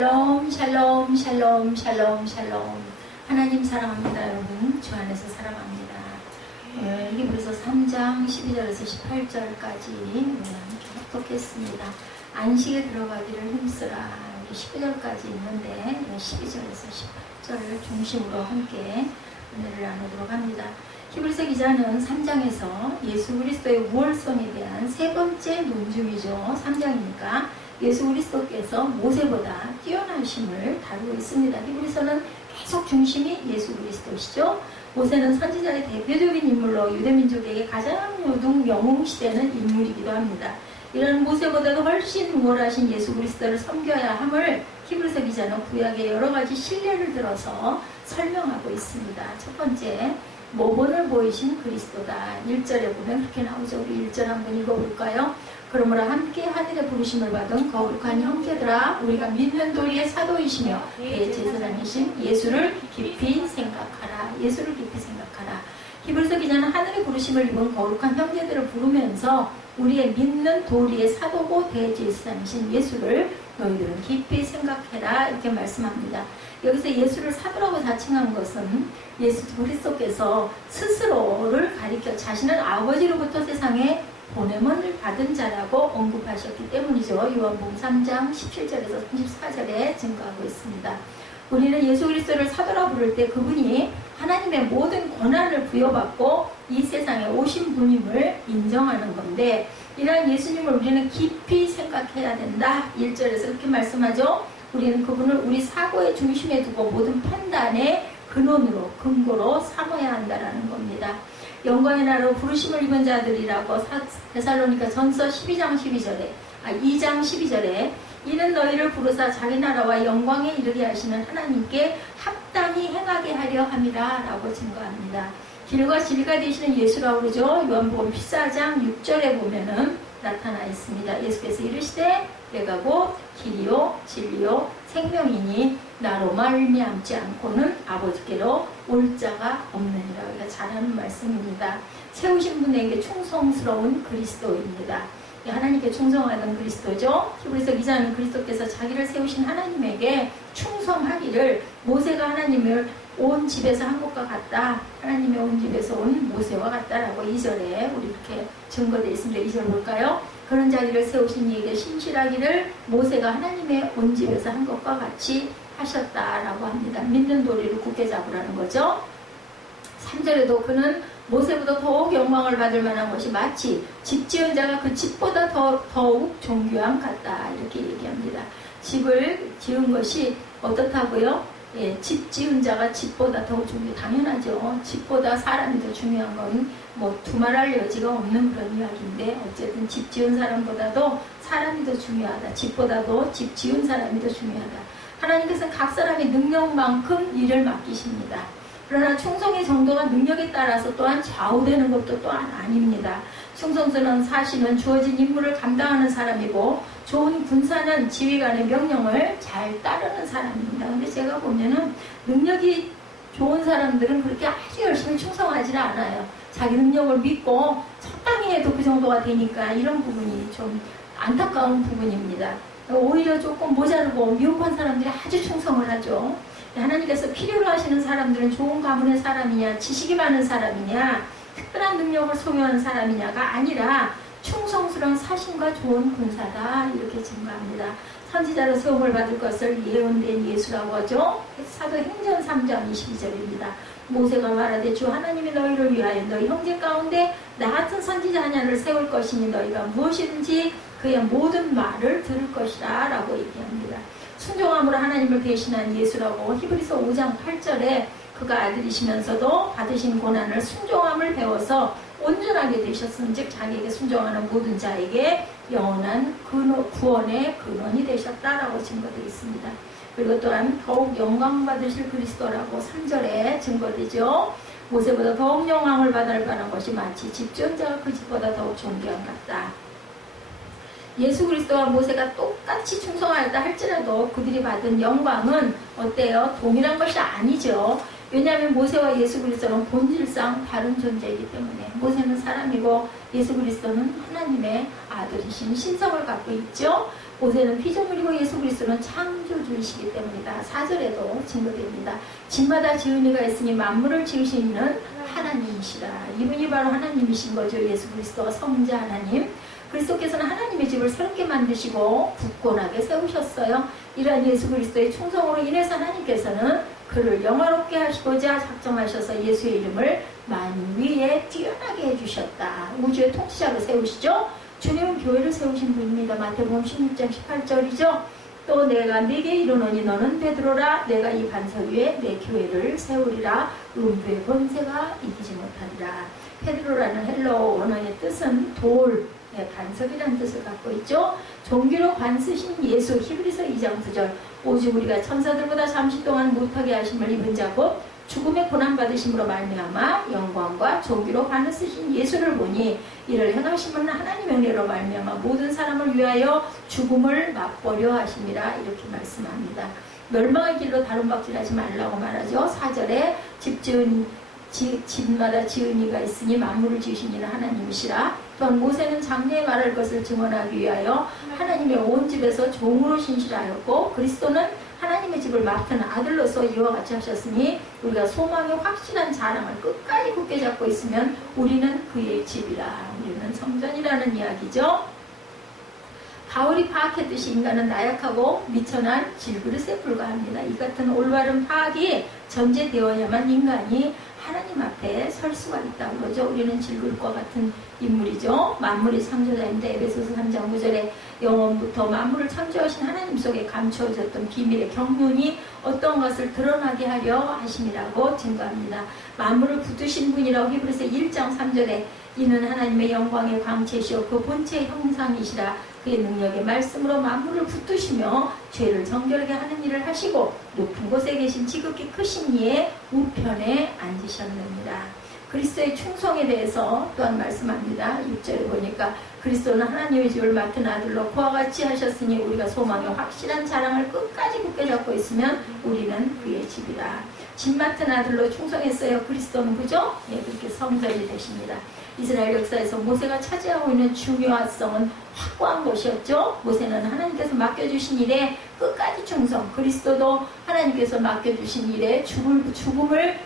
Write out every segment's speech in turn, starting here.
샬롬 샬롬 샬롬 샬롬 샬롬. 하나님 사랑합니다. 여러분 주 안에서 사랑합니다. 오늘 히브리서 3장 12절에서 18절까지 함께 합독했습니다. 안식에 들어가기를 힘쓰라. 우리 12절까지 있는데 12절에서 18절을 중심으로 함께 은혜를 나누도록 합니다. 히브리서 기자는 3장에서 예수 그리스도의 우월성에 대한 세 번째 논증이죠. 3장이니까 예수 그리스도께서 모세보다 뛰어나심을 다루고 있습니다. 히브리서는 계속 중심이 예수 그리스도시죠. 모세는 선지자의 대표적인 인물로 유대민족에게 가장 영웅시되는 인물이기도 합니다. 이런 모세보다도 훨씬 우월하신 예수 그리스도를 섬겨야 함을 히브리서 기자는 구약의 여러 가지 신뢰를 들어서 설명하고 있습니다. 첫 번째, 모본을 보이신 그리스도다. 1절에 보면 그렇게 나오죠. 우리 1절 한번 읽어볼까요? 그러므로 함께 하늘의 부르심을 받은 거룩한 형제들아, 우리가 믿는 도리의 사도이시며 대제사장이신 예수를 깊이 생각하라. 예수를 깊이 생각하라. 히브리서 기자는 하늘의 부르심을 입은 거룩한 형제들을 부르면서 우리의 믿는 도리의 사도고 대제사장이신 예수를 너희들은 깊이 생각해라, 이렇게 말씀합니다. 여기서 예수를 사도라고 자칭한 것은 예수 그리스도께서 스스로를 가리켜 자신은 아버지로부터 세상에 보냄을 받은 자라고 언급하셨기 때문이죠. 요한복음 3장 17절에서 34절에 증거하고 있습니다. 우리는 예수 그리스도를 사도라 부를 때 그분이 하나님의 모든 권한을 부여받고 이 세상에 오신 분임을 인정하는 건데, 이러한 예수님을 우리는 깊이 생각해야 된다. 1절에서 그렇게 말씀하죠. 우리는 그분을 우리 사고의 중심에 두고 모든 판단의 근원으로, 근거로 삼아야 한다라는 겁니다. 영광의 나라로 부르심을 입은 자들이라고 데살로니가 전서 2장 12절에 이는 너희를 부르사 자기 나라와 영광에 이르게 하시는 하나님께 합당히 행하게 하려 함이라 라고 증거합니다. 길과 진리가 되시는 예수라고 그러죠. 요한복음 14장 6절에 보면은 나타나 있습니다. 예수께서 이르시되 내가 곧 길이요 진리요 생명이니 나로 말미암지 않고는 아버지께로 올 자가 없느니라. 우리가 잘 아는 말씀입니다. 세우신 분에게 충성스러운 그리스도입니다. 하나님께 충성하는 그리스도죠. 히브리서 기자는 그리스도께서 자기를 세우신 하나님에게 충성하기를 모세가 하나님을 온 집에서 한 것과 같다. 하나님의 온 집에서 온 모세와 같다라고 2절에 우리 이렇게 증거되어 있습니다. 2절 볼까요? 그런 자기를 세우신 이에게 신실하기를 모세가 하나님의 온 집에서 한 것과 같이 하셨다라고 합니다. 믿는 도리를 굳게 잡으라는 거죠. 3절에도 그는 모세보다 더욱 영광을 받을 만한 것이 마치 집 지은 자가 그 집보다 더욱 존귀함 같다, 이렇게 얘기합니다. 집을 지은 것이 어떻다고요? 예, 집 지은 자가 집보다 더 중요해. 당연하죠. 집보다 사람이 더 중요한 건 뭐 두말할 여지가 없는 그런 이야기인데, 어쨌든 집 지은 사람보다도 사람이 더 중요하다. 집보다도 집 지은 사람이 더 중요하다. 하나님께서는 각 사람의 능력만큼 일을 맡기십니다. 그러나 충성의 정도가 능력에 따라서 또한 좌우되는 것도 또한 아닙니다. 충성스러운 사실은 주어진 임무를 감당하는 사람이고, 좋은 군사는 지휘관의 명령을 잘 따르는 사람입니다. 근데 제가 보면은 능력이 좋은 사람들은 그렇게 아주 열심히 충성하지 않아요. 자기 능력을 믿고 적당히 해도 그 정도가 되니까 이런 부분이 좀 안타까운 부분입니다. 오히려 조금 모자르고 미흡한 사람들이 아주 충성을 하죠. 하나님께서 필요로 하시는 사람들은 좋은 가문의 사람이냐, 지식이 많은 사람이냐, 특별한 능력을 소유하는 사람이냐가 아니라 충성스러운 사심과 좋은 군사다, 이렇게 증거합니다. 선지자로 세움을 받을 것을 예언된 예수라고 하죠. 사도행전 3장 22절입니다. 모세가 말하되 주 하나님이 너희를 위하여 너희 형제 가운데 나 같은 선지자 하나를 세울 것이니 너희가 무엇이든지 그의 모든 말을 들을 것이라 라고 얘기합니다. 순종함으로 하나님을 대신한 예수라고 히브리서 5장 8절에 그가 아들이시면서도 받으신 고난을 순종함을 배워서 온전하게 되셨음, 즉 자기에게 순종하는 모든 자에게 영원한 구원의 근원이 되셨다라고 증거되어 있습니다. 그리고 또한 더욱 영광 받으실 그리스도라고 3절에 증거되죠. 모세보다 더욱 영광을 받을 만한 것이 마치 집 지은 자가 그 집보다 더욱 존귀한 같다. 예수 그리스도와 모세가 똑같이 충성하였다 할지라도 그들이 받은 영광은 어때요? 동일한 것이 아니죠. 왜냐하면 모세와 예수 그리스도는 본질상 다른 존재이기 때문에, 모세는 사람이고 예수 그리스도는 하나님의 아들이신 신성을 갖고 있죠. 모세는 피조물이고 예수 그리스도는 창조주이시기 때문이다. 4절에도 증거됩니다. 집마다 지은 이가 있으니 만물을 지으신 이는 하나님이시라. 이분이 바로 하나님이신 거죠. 예수 그리스도가 성자 하나님. 그리스도께서는 하나님의 집을 새롭게 만드시고 굳건하게 세우셨어요. 이러한 예수 그리스도의 충성으로 인해서 하나님께서는 그를 영화롭게 하시고자 작정하셔서 예수의 이름을 만유 위에 뛰어나게 해주셨다. 우주의 통치자로 세우시죠. 주님은 교회를 세우신 분입니다. 마태복음 16장 18절이죠. 또 내가 네게 이르노니 너는 베드로라. 내가 이 반석 위에 내 교회를 세우리라. 음부의 권세가 이기지 못하리라. 베드로라는 헬라어 원어의 뜻은 돌, 반석이라는 뜻을 갖고 있죠. 종기로 관쓰신 예수, 히브리서 2장 9절. 오직 우리가 천사들보다 잠시 동안 못하게 하심을 입은 자 곧 죽음의 고난받으심으로 말미암아 영광과 종기로 관을 쓰신 예수를 보니 이를 행하심은 하나님의 은혜로 말미암아 모든 사람을 위하여 죽음을 맛보려 하심이라. 이렇게 말씀합니다. 멸망의 길로 다름박질하지 말라고 말하죠. 4절에 집마다 지은 이가 있으니 만물을 지으신 이는 하나님이시라. 또한 모세는 장래에 말할 것을 증언하기 위하여 하나님의 온 집에서 종으로 신실하였고 그리스도는 하나님의 집을 맡은 아들로서 이와 같이 하셨으니 우리가 소망의 확실한 자랑을 끝까지 굳게 잡고 있으면 우리는 그의 집이라. 우리는 성전이라는 이야기죠. 바울이 파악했듯이 인간은 나약하고 미천한 질그릇에 불과합니다. 이 같은 올바른 파악이 전제되어야만 인간이 하나님 앞에 설 수가 있다고 그러죠. 우리는 질그릇과 같은 인물이죠. 만물이 창조자인데 에베소서 3장 9절에 영원부터 만물을 창조하신 하나님 속에 감추어졌던 비밀의 경륜이 어떤 것을 드러나게 하려 하심이라고 증거합니다. 만물을 붙드신 분이라고 히브리서 1장 3절에 이는 하나님의 영광의 광채시오 그 본체의 형상이시라. 그의 능력의 말씀으로 만물을 붙드시며 죄를 정결하게 하는 일을 하시고 높은 곳에 계신 지극히 크신 이의 우편에 앉으셨느니라. 그리스도의 충성에 대해서 또한 말씀합니다. 6절에 보니까 그리스도는 하나님의 집을 맡은 아들로 그와 같이 하셨으니 우리가 소망의 확실한 자랑을 끝까지 굳게 잡고 있으면 우리는 그의 집이라. 집 맡은 아들로 충성했어요. 그리스도는 그죠? 예, 그렇게 성전이 되십니다. 이스라엘 역사에서 모세가 차지하고 있는 중요성은 확고한 것이었죠. 모세는 하나님께서 맡겨주신 일에 끝까지 충성, 그리스도도 하나님께서 맡겨주신 일에 죽음을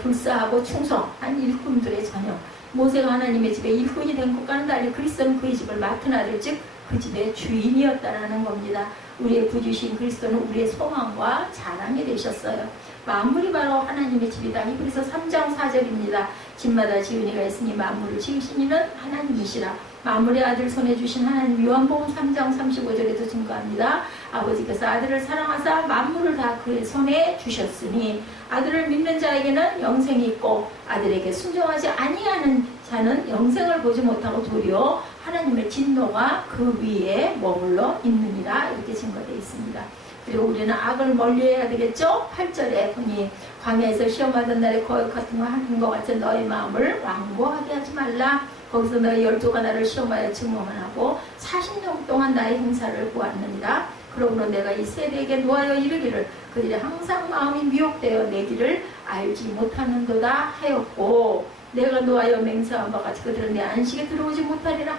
불사하고 충성한 일꾼들의 전형. 모세가 하나님의 집에 일꾼이 된 것과는 달리 그리스도는 그의 집을 맡은 아들, 즉 그 집의 주인이었다라는 겁니다. 우리의 구주신 그리스도는 우리의 소망과 자랑이 되셨어요. 만물이 바로 하나님의 집이다. 히브리서 3장 4절입니다. 집마다 지은 이가 있으니 만물을 지으신 이는 하나님이시라. 만물의 아들 손에 주신 하나님. 요한복음 3장 35절에도 증거합니다. 아버지께서 아들을 사랑하사 만물을 다 그의 손에 주셨으니 아들을 믿는 자에게는 영생이 있고 아들에게 순종하지 아니하는 자는 영생을 보지 못하고 도리어 하나님의 진노가 그 위에 머물러 있느니라. 이렇게 증거되어 있습니다. 그리고 우리는 악을 멀리해야 되겠죠. 8절에 보니 광야에서 시험하던 날에 거역 같은 거 하는 것 같은 너의 마음을 완고하게 하지 말라. 거기서 너의 열조가 나를 시험하여 증오만 하고 40년 동안 나의 행사를 보았느니라. 그러므로 내가 이 세대에게 노하여 이르기를 그들이 항상 마음이 미혹되어 내 길을 알지 못하는도다 하였고 내가 노하여 맹세한 바 같이 그들은 내 안식에 들어오지 못하리라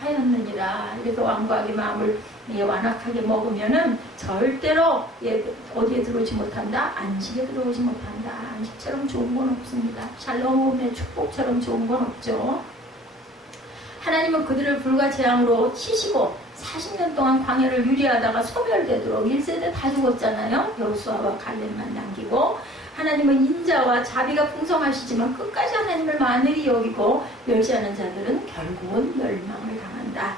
하였느니라. 이렇게 완고하게 마음을 완악하게 먹으면은 절대로 어디에 들어오지 못한다? 안식에 들어오지 못한다. 안식처럼 좋은 건 없습니다. 샬롬의 축복처럼 좋은 건 없죠. 하나님은 그들을 불과 재앙으로 치시고 40년 동안 광야를 유리하다가 소멸되도록 1세대 다 죽었잖아요. 여호수아와 갈렙만 남기고 하나님은 인자와 자비가 풍성하시지만 끝까지 하나님을 만일히 여기고 멸시하는 자들은 결국은 멸망을 당한다.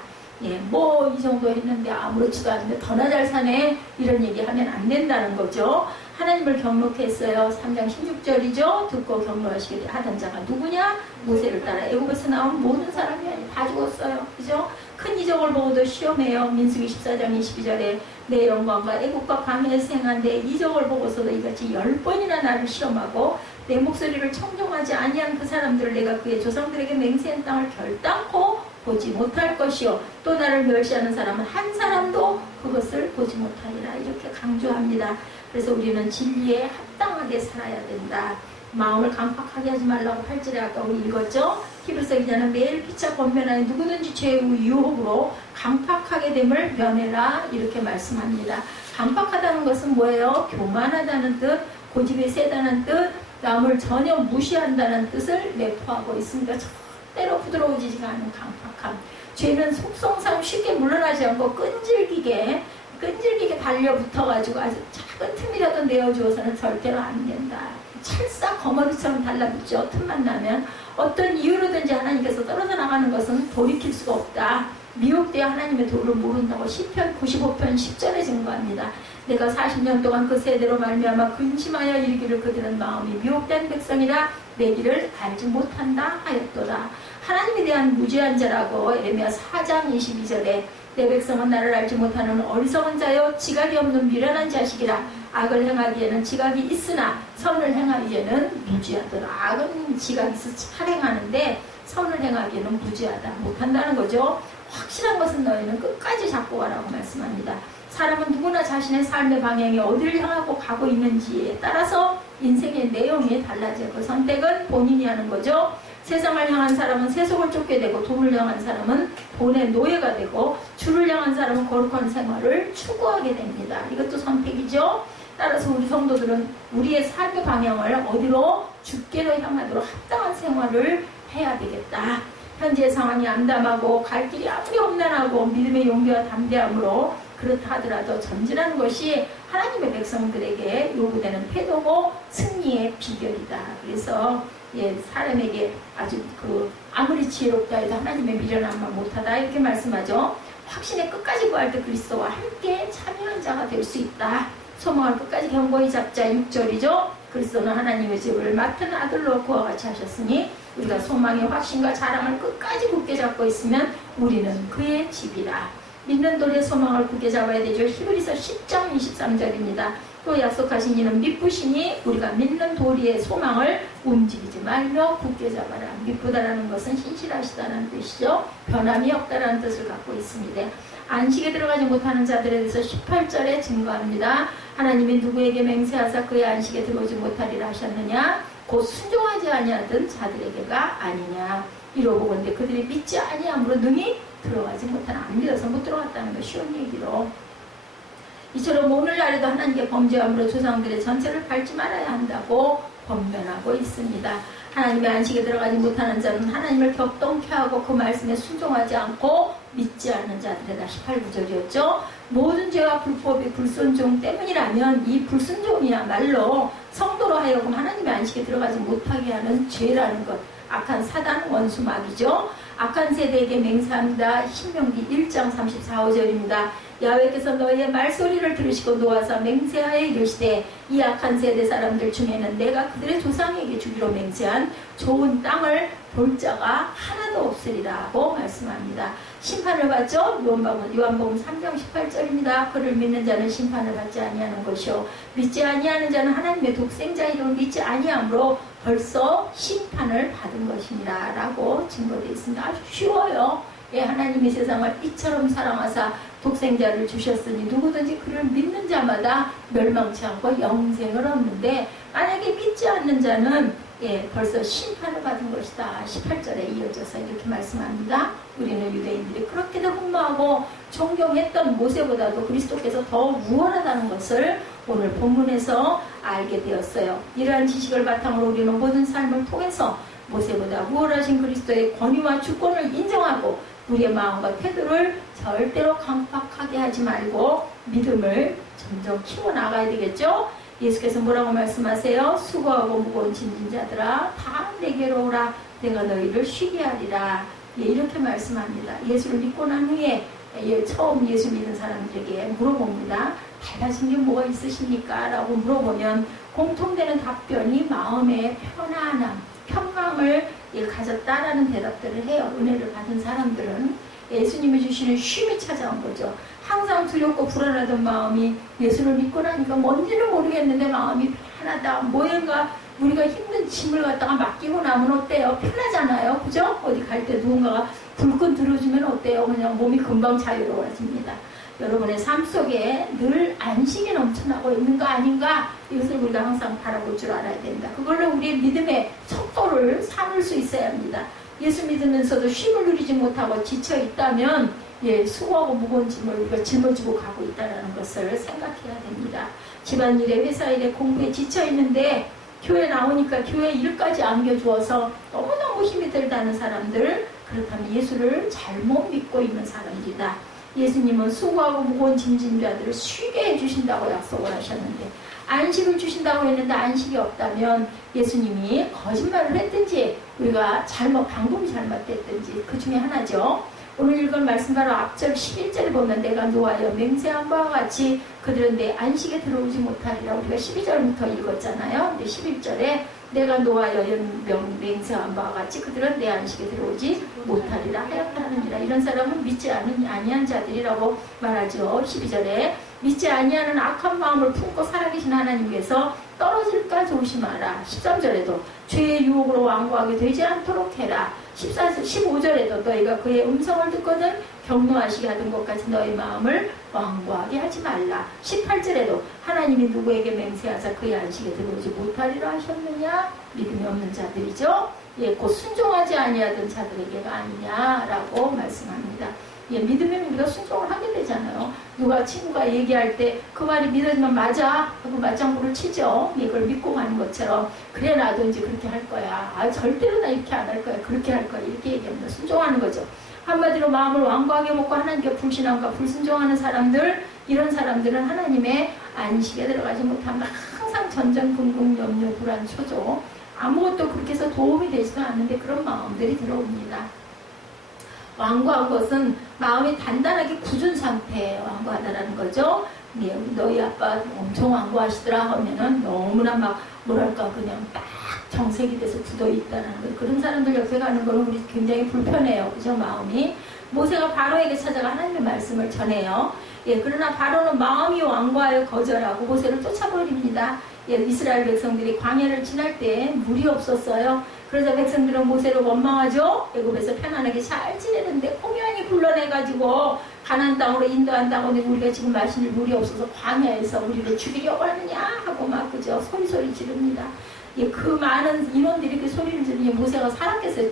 뭐 이 정도 했는데 아무렇지도 않은데 더나 잘 사네 이런 얘기하면 안 된다는 거죠. 하나님을 경록했어요. 3장 16절이죠. 듣고 경록하시게 하던 자가 누구냐? 모세를 따라 애굽에서 나온 모든 사람이 아니 다 죽었어요. 그죠? 큰 이적을 보고도 시험해요. 민수기 14장 22절에 내 영광과 애국과 광야에서 행한 내 이적을 보고서도 이같이 10번이나 나를 시험하고 내 목소리를 청종하지 아니한 그 사람들을 내가 그의 조상들에게 맹세한 땅을 결단코 보지 못할 것이요 또 나를 멸시하는 사람은 한 사람도 그것을 보지 못하리라. 이렇게 강조합니다. 그래서 우리는 진리에 합당하게 살아야 된다. 마음을 강팍하게 하지 말라고 8절에 아까 우리 읽었죠? 히브리서 기자는 매일 피차 권면하여 누구든지 죄의 유혹으로 강팍하게 됨을 면해라 이렇게 말씀합니다. 강팍하다는 것은 뭐예요? 교만하다는 뜻, 고집이 세다는 뜻, 남을 전혀 무시한다는 뜻을 내포하고 있습니다. 절대로 부드러워지지가 않은 강팍함. 죄는 속성상 쉽게 물러나지 않고 끈질기게 달려붙어가지고 아주 작은 틈이라도 내어주어서는 절대로 안 된다. 찰싹 거머리처럼 달라붙죠. 틈만 나면. 어떤 이유로든지 하나님께서 떨어져 나가는 것은 돌이킬 수가 없다. 미혹되어 하나님의 도를 모른다고 시편 95편 10절에 증거합니다. 내가 40년 동안 그 세대로 말미암아 근심하여 이르기를 그들은 마음이 미혹된 백성이라 내 길을 알지 못한다 하였도다. 하나님에 대한 무지한 자라고 에레미야 4장 22절에 내 백성은 나를 알지 못하는 어리석은 자여 지각이 없는 미련한 자식이라. 악을 행하기에는 지각이 있으나 선을 행하기에는 무지하더라. 악은 지각이 있어 잘 행하는데 선을 행하기에는 무지하다. 못한다는 거죠. 확실한 것은 너희는 끝까지 잡고 가라고 말씀합니다. 사람은 누구나 자신의 삶의 방향이 어디를 향하고 가고 있는지에 따라서 인생의 내용이 달라져요. 그 선택은 본인이 하는 거죠. 세상을 향한 사람은 세속을 쫓게 되고 돈을 향한 사람은 돈의 노예가 되고 주를 향한 사람은 거룩한 생활을 추구하게 됩니다. 이것도 선택이죠. 따라서 우리 성도들은 우리의 삶의 방향을 어디로 주께로 향하도록 합당한 생활을 해야 되겠다. 현재 상황이 암담하고 갈 길이 아무리 험난하고 믿음의 용기와 담대함으로 그렇다 하더라도 전진하는 것이 하나님의 백성들에게 요구되는 태도고 승리의 비결이다. 그래서 사람에게 아주 아무리 지혜롭다 해도 하나님의 미련함만 못하다 이렇게 말씀하죠. 확신의 끝까지 구할 때 그리스도와 함께 참여한 자가 될 수 있다. 소망을 끝까지 견고히 잡자 6절이죠. 그리스도는 하나님의 집을 맡은 아들로 그와 같이 하셨으니 우리가 소망의 확신과 자랑을 끝까지 굳게 잡고 있으면 우리는 그의 집이라. 믿는 돌의 소망을 굳게 잡아야 되죠. 히브리서 10장 23절입니다. 또 약속하신 이는 믿으시니 우리가 믿는 도리의 소망을 움직이지 말며 굳게 잡아라. 믿고다라는 것은 신실하시다는 뜻이죠. 변함이 없다라는 뜻을 갖고 있습니다. 안식에 들어가지 못하는 자들에 대해서 18절에 증거합니다. 하나님이 누구에게 맹세하사 그의 안식에 들어오지 못하리라 하셨느냐? 곧 순종하지 아니하던 자들에게가 아니냐. 이러보건대 그들이 믿지 아니함으로 능히 들어가지 못하나. 안 믿어서 못 들어갔다는 거 쉬운 얘기로. 이처럼 오늘날에도 하나님께 범죄함으로 조상들의 전체를 밟지 말아야 한다고 권면하고 있습니다. 하나님의 안식에 들어가지 못하는 자는 하나님을 격동케 하고 그 말씀에 순종하지 않고 믿지 않는 자들이다. 18, 9절이었죠. 모든 죄와 불법이 불순종 때문이라면 이 불순종이야말로 성도로 하여금 하나님의 안식에 들어가지 못하게 하는 죄라는 것. 악한 사단 원수막이죠. 악한 세대에게 맹세합니다. 신명기 1장 34, 5절입니다. 야훼께서 너희의 말소리를 들으시고 놓아서 맹세하여 이르시되 이 악한 세대 사람들 중에는 내가 그들의 조상에게 주기로 맹세한 좋은 땅을 볼 자가 하나도 없으리라고 말씀합니다. 심판을 받죠. 요한복음 3장 18절입니다. 그를 믿는 자는 심판을 받지 아니하는 것이요 믿지 아니하는 자는 하나님의 독생자 이름을 믿지 아니함으로 벌써 심판을 받은 것입니다. 라고 증거되어 있습니다. 아주 쉬워요. 하나님이 세상을 이처럼 사랑하사 독생자를 주셨으니 누구든지 그를 믿는 자마다 멸망치 않고 영생을 얻는데 만약에 믿지 않는 자는 벌써 심판을 받은 것이다. 18절에 이어져서 이렇게 말씀합니다. 우리는 유대인들이 그렇게도 흠모하고 존경했던 모세보다도 그리스도께서 더 우월하다는 것을 오늘 본문에서 알게 되었어요. 이러한 지식을 바탕으로 우리는 모든 삶을 통해서 모세보다 우월하신 그리스도의 권위와 주권을 인정하고 우리의 마음과 태도를 절대로 강팍하게 하지 말고 믿음을 점점 키워나가야 되겠죠. 예수께서 뭐라고 말씀하세요? 수고하고 무거운 짐진 자들아 다 내게로 오라 내가 너희를 쉬게 하리라. 이렇게 말씀합니다. 예수를 믿고 난 후에 처음 예수 믿는 사람들에게 물어봅니다. 달라진 게 뭐가 있으십니까? 라고 물어보면 공통되는 답변이 마음의 편안함, 평강을 가졌다라는 대답들을 해요. 은혜를 받은 사람들은 예수님이 주시는 쉼이 찾아온 거죠. 항상 두렵고 불안하던 마음이 예수를 믿고 나니까 뭔지는 모르겠는데 마음이 편하다. 뭐인가 우리가 힘든 짐을 갖다가 맡기고 나면 어때요? 편하잖아요. 그죠? 어디 갈 때 누군가가 불끈 들어주면 어때요? 그냥 몸이 금방 자유로워집니다. 여러분의 삶 속에 늘 안식이 넘쳐나고 있는 거 아닌가? 이것을 우리가 항상 바라볼 줄 알아야 됩니다. 그걸로 우리의 믿음의 척도를 삼을 수 있어야 합니다. 예수 믿으면서도 쉼을 누리지 못하고 지쳐 있다면 수고하고 무거운 짐을 우리가 짊어지고 가고 있다는 것을 생각해야 됩니다. 집안일에, 회사일에, 공부에 지쳐 있는데 교회 나오니까 교회 일까지 안겨주어서 너무너무 힘이 들다는 사람들, 그렇다면 예수를 잘못 믿고 있는 사람들이다. 예수님은 수고하고 무거운 짐진 자들을 쉬게 해주신다고 약속을 하셨는데, 안식을 주신다고 했는데 안식이 없다면 예수님이 거짓말을 했든지 우리가 방법이 잘못됐든지 그 중에 하나죠. 오늘 읽은 말씀 바로 앞절 11절에 보면 내가 노하여 맹세한 바와 같이 그들은 내 안식에 들어오지 못하리라. 우리가 12절부터 읽었잖아요. 근데 11절에 내가 노하여 맹세한 바와 같이 그들은 내 안식에 들어오지 못하리라 하였다느니라. 이런 사람은 믿지 아니한 자들이라고 말하죠. 12절에 믿지 아니하는 악한 마음을 품고 살아계신 하나님께서 떨어질까 조심하라. 13절에도 죄의 유혹으로 완고하게 되지 않도록 해라. 15절에도 너희가 그의 음성을 듣거든 경노하시게 하던 것 같이 너희 마음을 완고하게 하지 말라. 18절에도 하나님이 누구에게 맹세하사 그의 안식에 들어오지 못하리라 하셨느냐? 믿음이 없는 자들이죠. 곧 순종하지 아니하던 자들에게가 아니냐라고 말씀합니다. 믿으면 우리가 순종을 하게 되잖아요. 누가 친구가 얘기할 때 그 말이 믿어지면 맞아 하고 맞장구를 치죠. 그걸 믿고 가는 것처럼 그래 나도 이제 그렇게 할 거야. 절대로 나 이렇게 안 할 거야. 그렇게 할 거야. 이렇게 얘기합니다. 순종하는 거죠. 한마디로 마음을 완고하게 먹고 하나님께 불신함과 불순종하는 사람들, 이런 사람들은 하나님의 안식에 들어가지 못하면 항상 전전, 궁금, 염려, 불안, 초조, 아무것도 그렇게 해서 도움이 되지도 않는데 그런 마음들이 들어옵니다. 완고한 것은 마음이 단단하게 굳은 상태에 완고하다라는 거죠. 너희 아빠 엄청 완고하시더라 하면은 너무나 뭐랄까 그냥 딱 정색이 돼서 굳어있다는 거. 그런 사람들 옆에 가는 거는 우리 굉장히 불편해요. 그죠? 마음이. 모세가 바로에게 찾아가 하나님의 말씀을 전해요. 그러나 바로는 마음이 완고하여 거절하고 모세를 쫓아버립니다. 이스라엘 백성들이 광야를 지날 때 물이 없었어요. 그래서 백성들은 모세를 원망하죠. 애굽에서 편안하게 잘 지내는데 공연히 불러내가지고 가나안 땅으로 인도한다고 하는데 우리가 지금 마실 물이 없어서 광야에서 우리를 죽이려고 하느냐 하고 막 그죠 소리 지릅니다. 그 많은 인원들이 그 소리를 지르니 모세가 살았겠어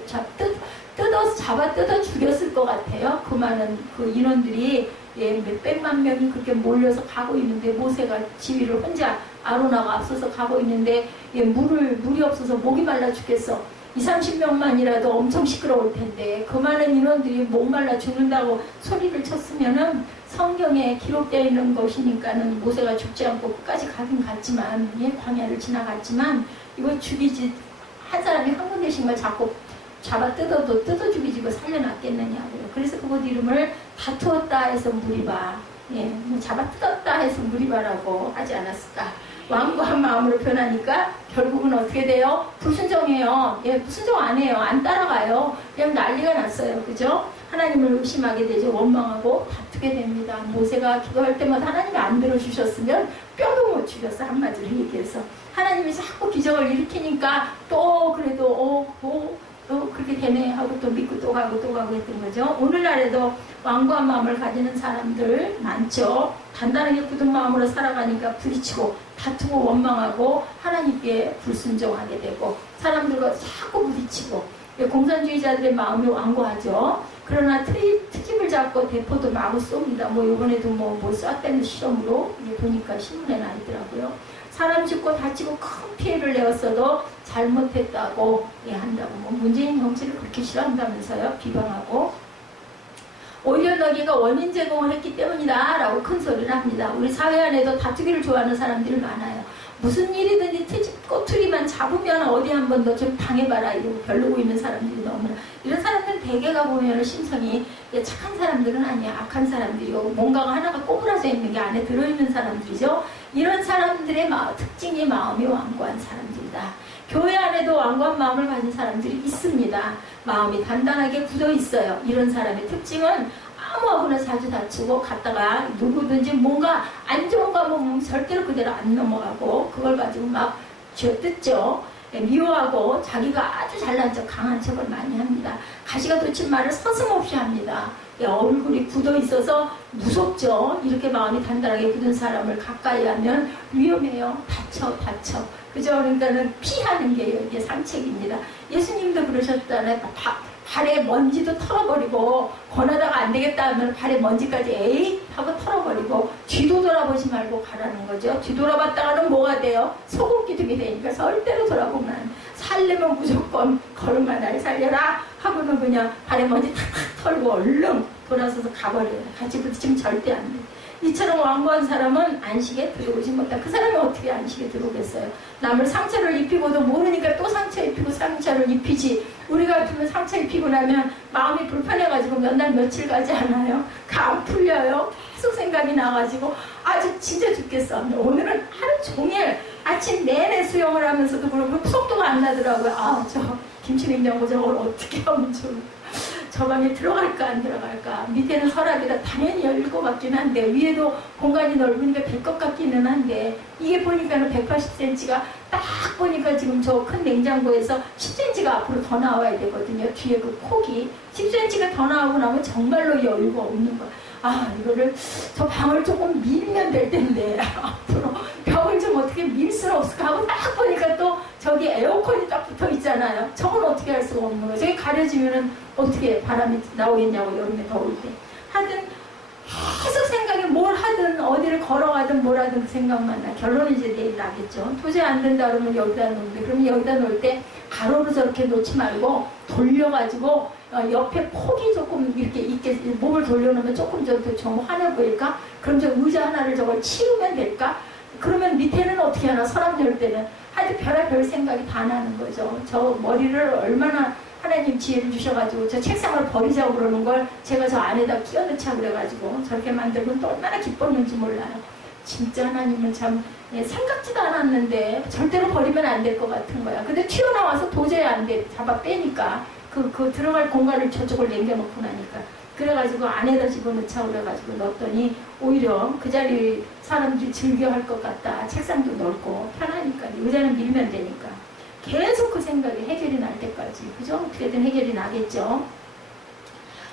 잡아 뜯어 죽였을 것 같아요. 그 많은 그 인원들이 몇백만 명이 그렇게 몰려서 가고 있는데 모세가 지휘를 혼자 아로나가 앞서서 가고 있는데 물이 없어서 목이 말라 죽겠어. 20-30명만이라도 엄청 시끄러울 텐데 그 많은 인원들이 목 말라 죽는다고 소리를 쳤으면은 성경에 기록되어 있는 것이니까는 모세가 죽지 않고 끝까지 가긴 갔지만 광야를 지나갔지만 이거 죽이지 한 사람이 한 군데씩만 자꾸 잡아 뜯어도 뜯어 죽이지 살려놨겠느냐고요. 그래서 그곳 이름을 다투었다 해서 무리바, 잡아 뜯었다 해서 무리바라고 하지 않았을까. 완고한 마음으로 변하니까 결국은 어떻게 돼요? 불순종해요. 불순종 안 해요. 안 따라가요. 그냥 난리가 났어요. 그죠? 하나님을 의심하게 되죠. 원망하고 다투게 됩니다. 모세가 기도할 때마다 하나님이 안 들어주셨으면 뼈도 못 죽였어. 한마디로 얘기해서. 하나님이 자꾸 기적을 일으키니까 또 그래도 그렇게 되네 하고 또 믿고 또 가고 했던 거죠. 오늘날에도 완고한 마음을 가지는 사람들 많죠. 단단하게 굳은 마음으로 살아가니까 부딪히고 다투고 원망하고 하나님께 불순종하게 되고 사람들과 자꾸 부딪히고 공산주의자들의 마음이 완고하죠. 그러나 트집을 잡고 대포도 마구 쏩니다. 이번에도 쐈다는 실험으로 보니까 신문에 나 있더라고요. 사람 죽고 다치고 큰 피해를 내었어도 잘못했다고 한다고 문재인 정치를 그렇게 싫어한다면서요. 비방하고 오히려 너희가 원인 제공을 했기 때문이다 라고 큰 소리를 합니다. 우리 사회 안에도 다투기를 좋아하는 사람들이 많아요. 무슨 일이든지 트집 꼬투리만 잡으면 어디 한 번 더 좀 당해봐라 이러고 별로고 있는 사람들이 너무나. 이런 사람들은 대개가 보면 심성이 착한 사람들은 아니야. 악한 사람들이고 뭔가가 하나가 꼬부라져 있는 게 안에 들어있는 사람들이죠. 이런 사람들의 특징이 마음이 완고한 사람들이다. 교회 안에도 완고한 마음을 가진 사람들이 있습니다. 마음이 단단하게 굳어 있어요. 이런 사람의 특징은 아무하고나 자주 다치고 갔다가 누구든지 뭔가 안 좋은 거 하면 절대로 그대로 안 넘어가고 그걸 가지고 막 쥐어뜯죠. 미워하고 자기가 아주 잘난 척 강한 척을 많이 합니다. 가시가 돋친 말을 서슴없이 합니다. 얼굴이 굳어 있어서 무섭죠. 이렇게 마음이 단단하게 굳은 사람을 가까이 하면 위험해요. 다쳐. 그죠? 그러니까는 피하는 게 이게 상책입니다. 예수님도 그러셨잖아요. 발에 먼지도 털어버리고, 권하다가 안 되겠다 하면 발에 먼지까지 에이 하고 털어버리고, 뒤도 돌아보지 말고 가라는 거죠. 뒤돌아봤다가는 뭐가 돼요? 소금기둥이 되니까 절대로 돌아보면 살려면 무조건 걸음마 날 살려라 하고는 그냥 발에 먼지 탁 털고 얼른 돌아서서 가버려요. 같이 부딪히면 절대 안 돼. 이처럼 완고한 사람은 안식에 들어오지 못한다. 그 사람이 어떻게 안식에 들어오겠어요? 남을 상처를 입히고도 모르니까 또 상처 입히고 상처를 입히지. 우리 같으면 상처 입히고 나면 마음이 불편해가지고 몇 날 며칠 가지 않아요? 안 풀려요? 계속 생각이 나가지고 아주 진짜 죽겠어. 오늘은 하루 종일 아침 내내 수영을 하면서도 그러고 속도가 안 나더라고요. 아, 저 김치냉장고 저걸 어떻게 하면 좋을까? 저 방에 들어갈까 안 들어갈까. 밑에는 서랍이라 당연히 열릴 것 같긴 한데 위에도 공간이 넓으니까 될 것 같기는 한데, 이게 보니까는 180cm가 딱 보니까 지금 저 큰 냉장고에서 10cm가 앞으로 더 나와야 되거든요. 뒤에 그 폭이 10cm가 더 나오고 나면 정말로 여유가 없는 거야. 아, 이거를 저 방을 조금 밀면 될 텐데 앞으로 벽을 좀 어떻게 밀 수는 없을까 하고 딱 보니까 또 저기 에어컨이 딱 붙어 있잖아요. 저건 어떻게 할 수가 없는 거예요. 저기 가려지면은 어떻게 바람이 나오겠냐고, 여름에 더울 때. 하여튼 계속 생각이, 뭘 하든 어디를 걸어가든 뭘 하든 그 생각만 나. 결론은 이제 내일 나겠죠. 도저히 안 된다 그러면 여기다 놓는데, 그러면 여기다 놓을 때 가로로 저렇게 놓지 말고 돌려가지고 옆에 폭이 조금 이렇게 있게 몸을 돌려놓으면 조금 좀 환해 보일까? 그럼 저 의자 하나를 저걸 치우면 될까? 그러면 밑에는 어떻게 하나? 서랍 열 때는 하여튼 별의별 생각이 다 나는 거죠. 저 머리를 얼마나 하나님 지혜를 주셔가지고 저 책상을 버리자고 그러는 걸 제가 저 안에다 끼워넣자 그래가지고 저렇게 만들면 또 얼마나 기뻤는지 몰라요. 진짜 하나님은 참 생각지도 않았는데 절대로 버리면 안 될 것 같은 거야. 근데 튀어나와서 도저히 안 돼. 잡아 빼니까 그 들어갈 공간을 저쪽을 남겨놓고 나니까. 그래가지고 안에다 집어넣자 그래가지고 넣었더니 오히려 그 자리 사람들이 즐겨할 것 같다. 책상도 넓고 편하니까. 의자는 밀면 되니까. 계속 그 생각이 해결이 날 때까지. 그죠? 어떻게든 해결이 나겠죠.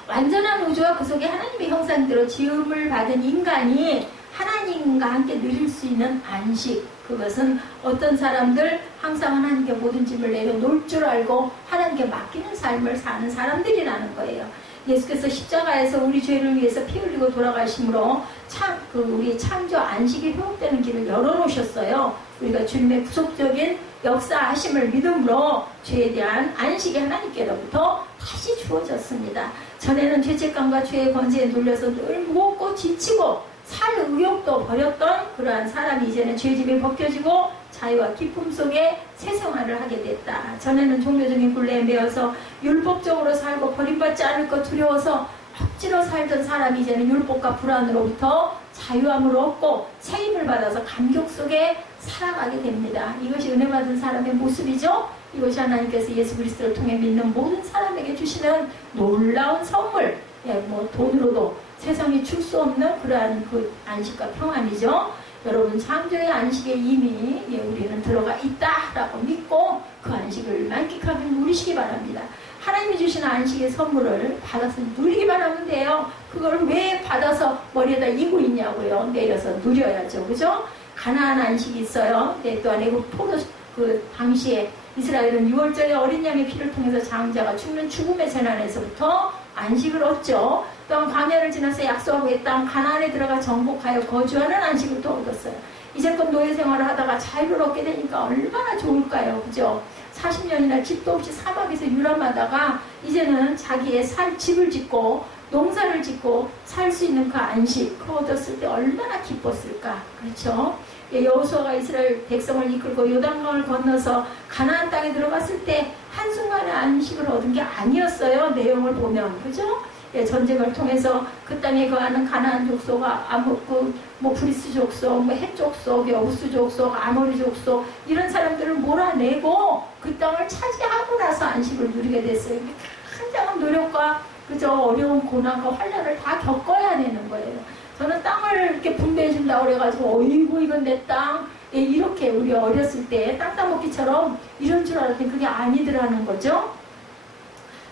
완전한 우주와 그 속에 하나님의 형상대로 지음을 받은 인간이 하나님과 함께 누릴 수 있는 안식. 그것은 어떤 사람들 항상 하나님께 모든 짐을 내려놓을 줄 알고 하나님께 맡기는 삶을 사는 사람들이라는 거예요. 예수께서 십자가에서 우리 죄를 위해서 피 흘리고 돌아가심으로 우리 창조 안식이 회복되는 길을 열어놓으셨어요. 우리가 주님의 구속적인 역사하심을 믿음으로 죄에 대한 안식이 하나님께로부터 다시 주어졌습니다. 전에는 죄책감과 죄의 권세에 눌려서 늘 무겁고 지치고 살 의욕도 버렸던 그러한 사람이 이제는 죄짐이 벗겨지고 자유와 기쁨 속에 새 생활을 하게 됐다. 전에는 종교적인 굴레에 매여서 율법적으로 살고 버림받지 않을 것 두려워서 억지로 살던 사람이 이제는 율법과 불안으로부터 자유함을 얻고 새 힘을 받아서 감격 속에 살아가게 됩니다. 이것이 은혜 받은 사람의 모습이죠. 이것이 하나님께서 예수 그리스도를 통해 믿는 모든 사람에게 주시는 놀라운 선물. 돈으로도 세상에 줄 수 없는 그러한 그 안식과 평안이죠. 여러분, 창조의 안식에 이미 우리는 들어가 있다라고 믿고 그 안식을 만끽하게 누리시기 바랍니다. 하나님이 주신 안식의 선물을 받아서 누리기만 하면 돼요. 그걸 왜 받아서 머리에다 이고 있냐고요. 내려서 누려야죠. 그죠? 가나안 안식이 있어요. 또한 애국 포로 그 당시에 이스라엘은 6월절에 어린 양의 피를 통해서 장자가 죽는 죽음의 재난에서부터 안식을 얻죠. 또한 광야를 지나서 약속하고 땅 가나안에 들어가 정복하여 거주하는 안식을 또 얻었어요. 이제껏 노예 생활을 하다가 자유를 얻게 되니까 얼마나 좋을까요? 그죠? 40년이나 집도 없이 사막에서 유람하다가 이제는 자기의 집을 짓고 농사를 짓고 살 수 있는 그 안식, 그거 얻었을 때 얼마나 기뻤을까? 그렇죠? 여호수아가 이스라엘 백성을 이끌고 요단강을 건너서 가나안 땅에 들어갔을 때 한순간에 안식을 얻은 게 아니었어요. 내용을 보면. 그죠? 전쟁을 통해서 그 땅에 거하는 가나안 족속과 브리스 족속, 헷 족속, 여부스 족속, 아모리 족속 이런 사람들을 몰아내고 그 땅을 차지하고 나서 안식을 누리게 됐어요. 굉장한 노력과 그저 어려운 고난과 환난을 다 겪어야 되는 거예요. 저는 땅을 이렇게 분배해 준다고 그래가지고 어이구 이건 내 땅 이렇게 우리 어렸을 때 땅 따먹기처럼 이런 줄 알았더니 그게 아니더라는 거죠.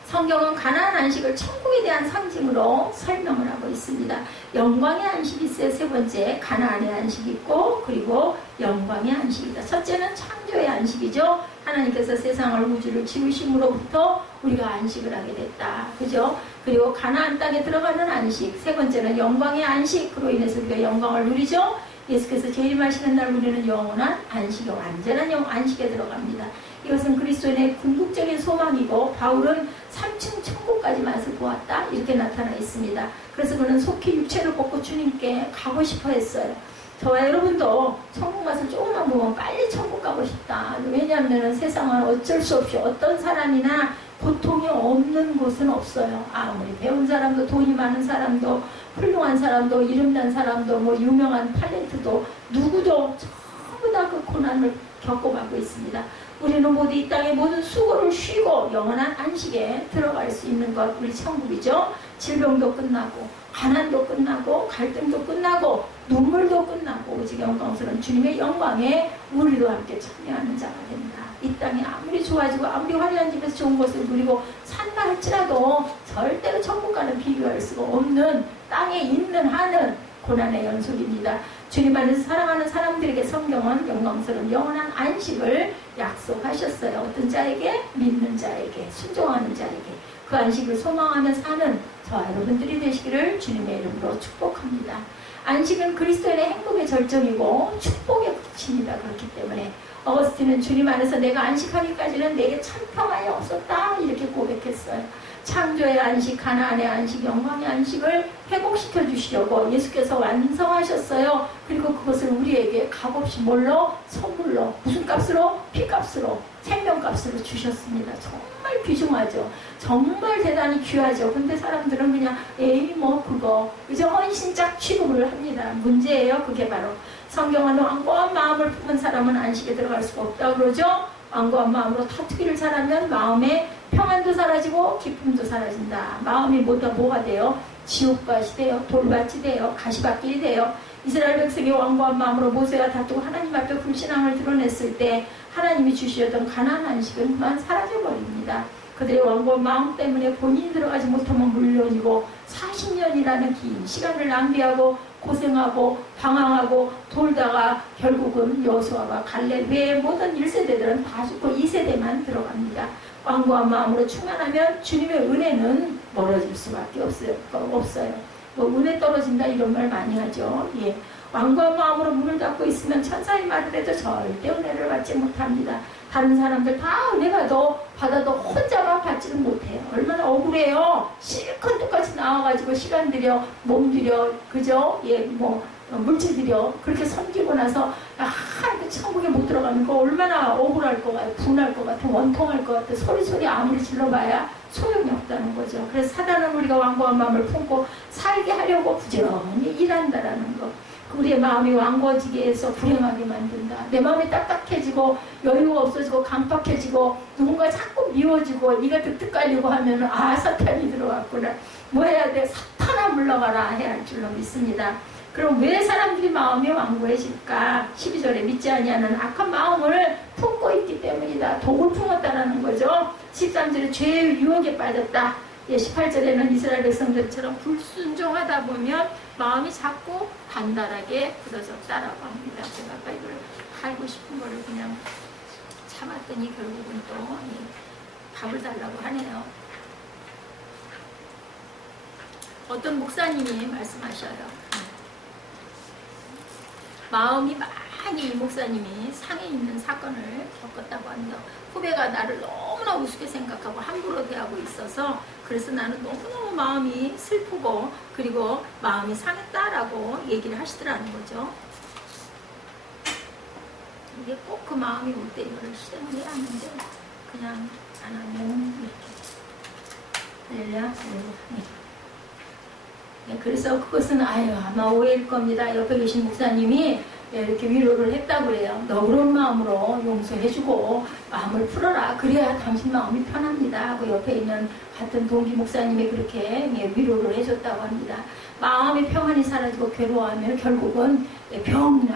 성경은 가나안 안식을 천국에 대한 상징으로 설명을 하고 있습니다. 영광의 안식이 있어요. 세 번째, 가나안의 안식이 있고, 그리고 영광의 안식이다. 첫째는 창조의 안식이죠. 하나님께서 세상을 우주를 지으심으로부터 우리가 안식을 하게 됐다. 그죠? 그리고 가나안 땅에 들어가는 안식. 세 번째는 영광의 안식으로 인해서 우리가 영광을 누리죠. 예수께서 재림하시는 날 우리는 영원한 안식에, 완전한 안식에 들어갑니다. 이것은 그리스도인의 궁극적인 소망이고, 바울은 3층 천국까지만을 보았다, 이렇게 나타나 있습니다. 그래서 그는 속히 육체를 벗고 주님께 가고 싶어 했어요. 저와 여러분도 천국 맛을 조금만 보면 빨리 천국 가고 싶다. 왜냐하면 세상은 어쩔 수 없이 어떤 사람이나 고통이 없는 곳은 없어요. 아무리 배운 사람도, 돈이 많은 사람도, 훌륭한 사람도, 이름난 사람도, 뭐 유명한 탤런트도, 누구도 전부 다 그 고난을 겪어가고 있습니다. 우리는 모두 이 땅의 모든 수고를 쉬고 영원한 안식에 들어갈 수 있는 것, 우리 천국이죠. 질병도 끝나고, 가난도 끝나고, 갈등도 끝나고, 눈물도 끝나고, 오직 영광스러운 주님의 영광에 우리도 함께 참여하는 자가 된다. 이 땅이 아무리 좋아지고 아무리 화려한 집에서 좋은 것을 누리고 산다 할지라도 절대로 천국과는 비교할 수가 없는, 땅에 있는 한은 고난의 연속입니다. 주님 안에서 사랑하는 사람들에게 성경은 영광스러운 영원한 안식을 약속하셨어요. 어떤 자에게? 믿는 자에게, 순종하는 자에게. 그 안식을 소망하며 사는 저와 여러분들이 되시기를 주님의 이름으로 축복합니다. 안식은 그리스도인의 행복의 절정이고 축복의 끝입니다. 그렇기 때문에 어거스틴은 주님 안에서 내가 안식하기까지는 내게 참 평안이 없었다, 이렇게 고백했어요. 창조의 안식, 가나안의 안식, 영광의 안식을 회복시켜 주시려고 예수께서 완성하셨어요. 그리고 그것을 우리에게 값없이 뭘로? 선물로. 무슨 값으로? 피값으로, 생명값으로 주셨습니다. 정말 귀중하죠. 정말 대단히 귀하죠. 근데 사람들은 그냥 에이 뭐 그거 이제 헌신짝 취급을 합니다. 문제예요. 그게 바로 성경은 완고한 마음을 품은 사람은 안식에 들어갈 수가 없다고 그러죠. 완고한 마음으로 다투기를 잘하면 마음에 평안도 사라지고 기쁨도 사라진다. 마음이 뭐가 돼요? 지옥밭이 돼요. 돌밭이 돼요. 가시밭길이 돼요. 이스라엘 백성이 완고한 마음으로 모세와 다투고 하나님 앞에 불신앙을 드러냈을 때 하나님이 주시려던 가나안 안식은 그만 사라져버립니다. 그들의 완고한 마음 때문에 본인이 들어가지 못하면 물론이고 40년이라는 긴 시간을 낭비하고 고생하고 방황하고 돌다가 결국은 여호수아와 갈렙 외의 모든 1세대들은 다 죽고 2세대만 들어갑니다. 완고한 마음으로 충만하면 주님의 은혜는 멀어질 수밖에 없어요. 뭐 은혜 떨어진다 이런 말 많이 하죠. 예. 완고한 마음으로 문을 닫고 있으면 천사의 말을 해도 절대 은혜를 받지 못합니다. 다른 사람들 다 은혜가 받아도 혼자만 받지는 못해요. 얼마나 억울해요. 실컷 똑같이 나와가지고 시간 들여, 몸 들여, 그죠? 예, 뭐 물질 들여 그렇게 섬기고 나서 그 천국에 못 들어가는 거 얼마나 억울할 것 같아, 분할 것 같아, 원통할 것 같아. 소리 아무리 질러봐야 소용이 없다는 거죠. 그래서 사단은 우리가 완고한 마음을 품고 살게 하려고 부지런히 일한다라는 거. 우리의 마음이 완고해지게 해서 불행하게 만든다. 내 마음이 딱딱해지고 여유가 없어지고 강팍해지고 누군가 자꾸 미워지고 네가 득득 깔리고 하면 사탄이 들어왔구나. 뭐 해야 돼? 사탄아 물러가라 해야 할 줄로 믿습니다. 그럼 왜 사람들이 마음이 완고해질까? 12절에 믿지 아니하는 악한 마음을 품고 있기 때문이다. 독을 품었다라는 거죠. 13절에 죄의 유혹에 빠졌다. 18절에는 이스라엘 백성들처럼 불순종하다 보면 마음이 자꾸 간단하게 굳어졌다라고 합니다. 제가 아까 이걸 팔고 싶은 거를 그냥 참았더니 결국은 또 밥을 달라고 하네요. 어떤 목사님이 말씀하셔요. 마음이 많이 이 목사님이 상해 있는 사건을 겪었다고 합니다. 후배가 나를 너무나 우습게 생각하고 함부로 대하고 있어서 그래서 나는 너무너무 마음이 슬프고 그리고 마음이 상했다라고 얘기를 하시더라는 거죠. 이게 꼭 그 마음이 올 때 이거를 실행을 해야 하는데 그냥 안 하면 이렇게 네, 그래서 그것은 아마 오해일 겁니다. 옆에 계신 목사님이 이렇게 위로를 했다고 그래요. 너그러운 마음으로 용서해주고 마음을 풀어라. 그래야 당신 마음이 편합니다. 하고 옆에 있는 같은 동기 목사님이 그렇게 위로를 해줬다고 합니다. 마음이 평안이 사라지고 괴로워하면 결국은 병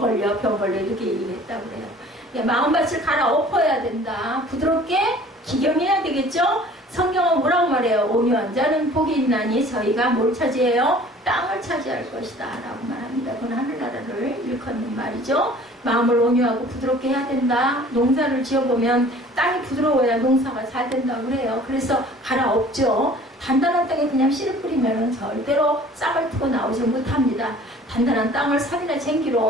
걸려 이렇게 얘기했다고 그래요. 마음밭을 갈아엎어야 된다. 부드럽게 기경해야 되겠죠? 성경은 뭐라고 말해요? 온유한 자는 복이 있나니 저희가 뭘 차지해요? 땅을 차지할 것이다 라고 말합니다. 그건 하늘나라를 일컫는 말이죠. 마음을 온유하고 부드럽게 해야 된다. 농사를 지어보면 땅이 부드러워야 농사가 잘 된다고 그래요. 그래서 갈아엎죠. 단단한 땅에 그냥 씨를 뿌리면 절대로 싹을 트고 나오지 못합니다. 단단한 땅을 살이나 쟁기로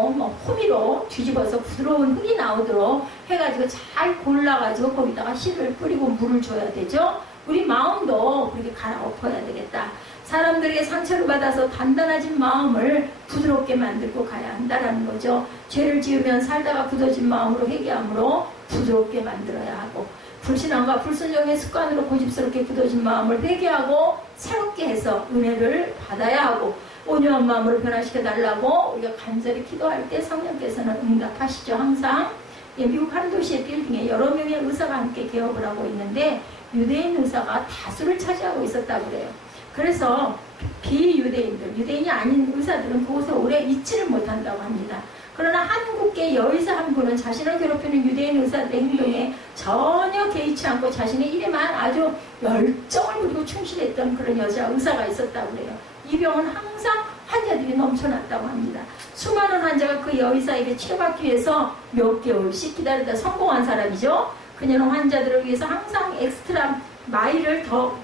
호미로 뒤집어서 부드러운 흙이 나오도록 해가지고 잘 골라가지고 거기다가 씨를 뿌리고 물을 줘야 되죠. 우리 마음도 그렇게 갈아엎어야 되겠다. 사람들에게 상처를 받아서 단단해진 마음을 부드럽게 만들고 가야 한다는 거죠. 죄를 지으면 살다가 굳어진 마음으로 회개함으로 부드럽게 만들어야 하고, 불신앙과 불순종의 습관으로 고집스럽게 굳어진 마음을 회개하고 새롭게 해서 은혜를 받아야 하고, 온유한 마음으로 변화시켜 달라고 우리가 간절히 기도할 때 성령께서는 응답하시죠. 항상 미국 한 도시의 빌딩에 여러 명의 의사가 함께 개업을 하고 있는데 유대인 의사가 다수를 차지하고 있었다고 그래요. 그래서 비유대인들, 유대인이 아닌 의사들은 그곳에 오래 있지를 못한다고 합니다. 그러나 한국계 여의사 한 분은 자신을 괴롭히는 유대인 의사들의 행동에 전혀 개의치 않고 자신의 일에만 아주 열정을 부리고 충실했던 그런 여자 의사가 있었다고 그래요. 이 병은 항상 환자들이 넘쳐났다고 합니다. 수많은 환자가 그 여의사에게 치료받기 위해서 몇 개월씩 기다리다 성공한 사람이죠. 그녀는 환자들을 위해서 항상 엑스트라 마일을 더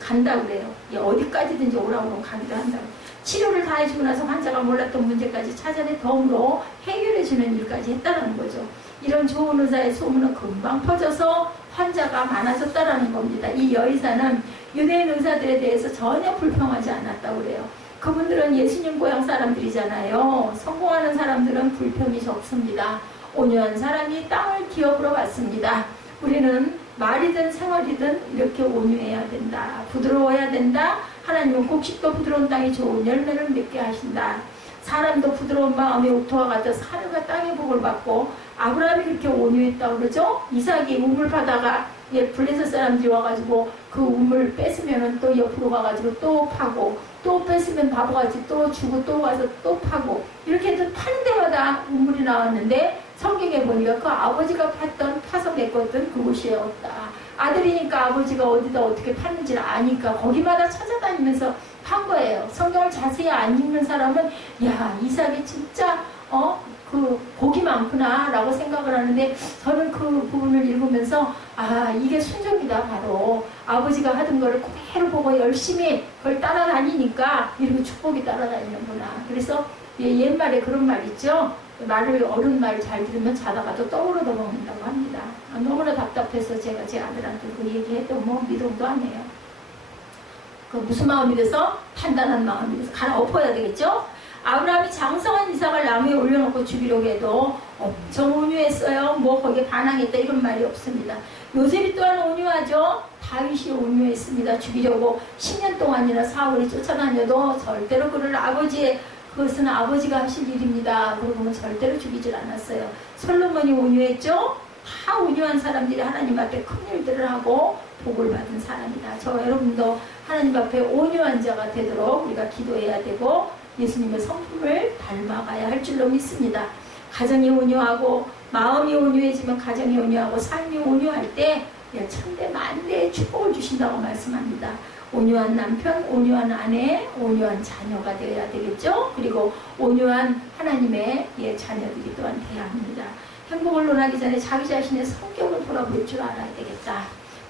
간다고 그래요. 어디까지든지 오라고 가기도 한다고. 치료를 다 해주고 나서 환자가 몰랐던 문제까지 찾아내 덤으로 해결해주는 일까지 했다는 거죠. 이런 좋은 의사의 소문은 금방 퍼져서 환자가 많아졌다는 겁니다. 이 여의사는 유대인 의사들에 대해서 전혀 불평하지 않았다고 그래요. 그분들은 예수님 고향 사람들이잖아요. 성공하는 사람들은 불평이 적습니다. 온유한 사람이 땅을 기업으로 받습니다. 우리는 말이든 생활이든 이렇게 온유해야 된다. 부드러워야 된다. 하나님은 곡식도 부드러운 땅이 좋은 열매를 맺게 하신다. 사람도 부드러운 마음의 옥토와 같아서 하늘과 땅의 복을 받고, 아브라함이 그렇게 온유했다고 그러죠. 이삭이 우물 파다가 블레셋 사람들이 와가지고 그 우물 뺏으면 또 옆으로 가가지고 또 파고, 또 뺏으면 바보같이 또 주고 또 가서 또 파고, 이렇게 해서 파는 데마다 우물이 나왔는데 성경에 보니까 그 아버지가 파서 메꿨던 그곳이었다. 아들이니까 아버지가 어디다 어떻게 팠는지를 아니까 거기마다 찾아다니면서 판 거예요. 성경을 자세히 안 읽는 사람은 야, 이삭이 진짜 그 복이 많구나 라고 생각을 하는데, 저는 그 부분을 읽으면서 아, 이게 순종이다. 바로 아버지가 하던 거를 그대로 보고 열심히 그걸 따라다니니까 이렇게 축복이 따라다니는구나. 그래서 옛말에 그런 말 있죠. 어른 말 잘 들으면 자다가도 떠오르다 먹는다고 합니다. 너무나 답답해서 제가 제 아들한테 그 얘기해도 믿음도 안 해요. 그 무슨 마음이 돼서? 판단한 마음이 돼서 갈아엎어야 되겠죠? 아브라함이 장성한 이삭을 나무에 올려놓고 죽이려고 해도 엄청 온유했어요. 거기에 반항했다 이런 말이 없습니다. 요셉이 또한 온유하죠. 다윗이 온유했습니다. 죽이려고 10년 동안이나 사울이 쫓아다녀도 절대로 그것은 아버지가 하실 일입니다. 그러고는 절대로 죽이질 않았어요. 솔로몬이 온유했죠. 다 온유한 사람들이 하나님 앞에 큰 일들을 하고 복을 받은 사람이다. 저 여러분도 하나님 앞에 온유한 자가 되도록 우리가 기도해야 되고 예수님의 성품을 닮아가야 할 줄로 믿습니다. 가정이 온유하고 마음이 온유해지면 가정이 온유하고 삶이 온유할 때 천대 만대의 축복을 주신다고 말씀합니다. 온유한 남편, 온유한 아내, 온유한 자녀가 되어야 되겠죠. 그리고 온유한 하나님의 자녀들이 또한 되어야 합니다. 행복을 논하기 전에 자기 자신의 성격을 돌아볼 줄 알아야 되겠다.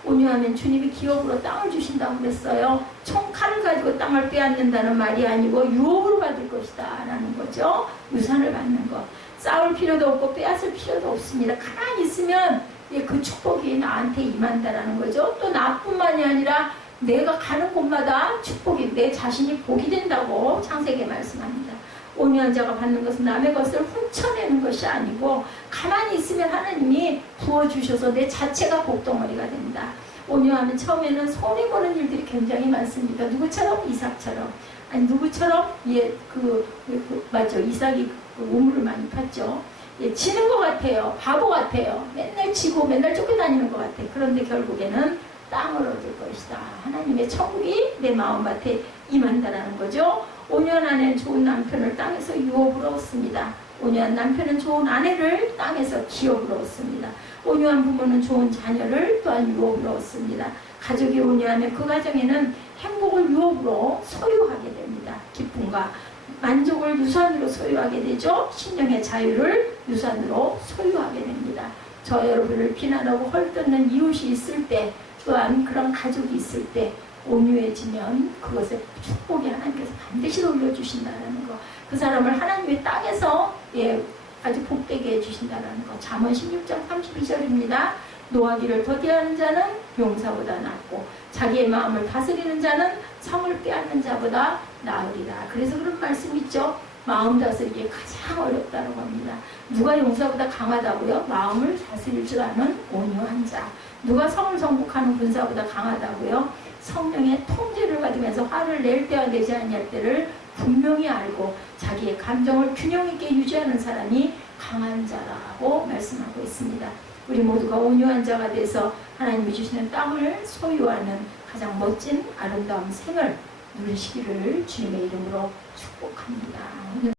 온유하면 주님이 기업으로 땅을 주신다고 그랬어요. 총칼을 가지고 땅을 빼앗는다는 말이 아니고 유업으로 받을 것이다 라는 거죠. 유산을 받는 것. 싸울 필요도 없고 빼앗을 필요도 없습니다. 가만히 있으면 그 축복이 나한테 임한다라는 거죠. 또 나뿐만이 아니라 내가 가는 곳마다 축복이 내 자신이 복이 된다고 창세기에 말씀합니다. 온유한 자가 받는 것은 남의 것을 훔쳐내는 것이 아니고 가만히 있으면 하나님이 부어주셔서 내 자체가 복덩어리가 된다. 온유하면 처음에는 손해보는 일들이 굉장히 많습니다. 누구처럼? 이삭처럼. 아니 누구처럼? 맞죠. 이삭이 우물을 많이 팠죠. 지는 것 같아요. 바보 같아요. 맨날 지고 맨날 쫓겨다니는 것 같아요. 그런데 결국에는 땅을 얻을 것이다. 하나님의 천국이 내 마음밭에 임한다라는 거죠. 5년 안에 좋은 남편을 땅에서 유업으로 얻습니다. 온유한 남편은 좋은 아내를 땅에서 기업으로 얻습니다. 온유한 부모는 좋은 자녀를 또한 유업으로 얻습니다. 가족이 온유하면 그 가정에는 행복을 유업으로 소유하게 됩니다. 기쁨과 만족을 유산으로 소유하게 되죠. 심령의 자유를 유산으로 소유하게 됩니다. 저 여러분을 비난하고 헐뜯는 이웃이 있을 때, 또한 그런 가족이 있을 때 온유해지면 그것에 축복이 하나님께서 반드시 돌려주신다는 거. 그 사람을 하나님의 땅에서 아주 복되게 해주신다는 거. 잠언 16장 32절입니다. 노하기를 더디하는 자는 용사보다 낫고 자기의 마음을 다스리는 자는 성을 빼앗는 자보다 나으리라. 그래서 그런 말씀 있죠. 마음 다스리기 가장 어렵다고 합니다. 누가 용사보다 강하다고요? 마음을 다스릴 줄 아는 온유한 자. 누가 성을 정복하는 군사보다 강하다고요? 성령의 통제를 받으면서 화를 낼 때와 내지 아니할 때를 분명히 알고 자기의 감정을 균형 있게 유지하는 사람이 강한 자라고 말씀하고 있습니다. 우리 모두가 온유한 자가 돼서 하나님이 주시는 땅을 소유하는 가장 멋진 아름다운 생을 누리시기를 주님의 이름으로 축복합니다.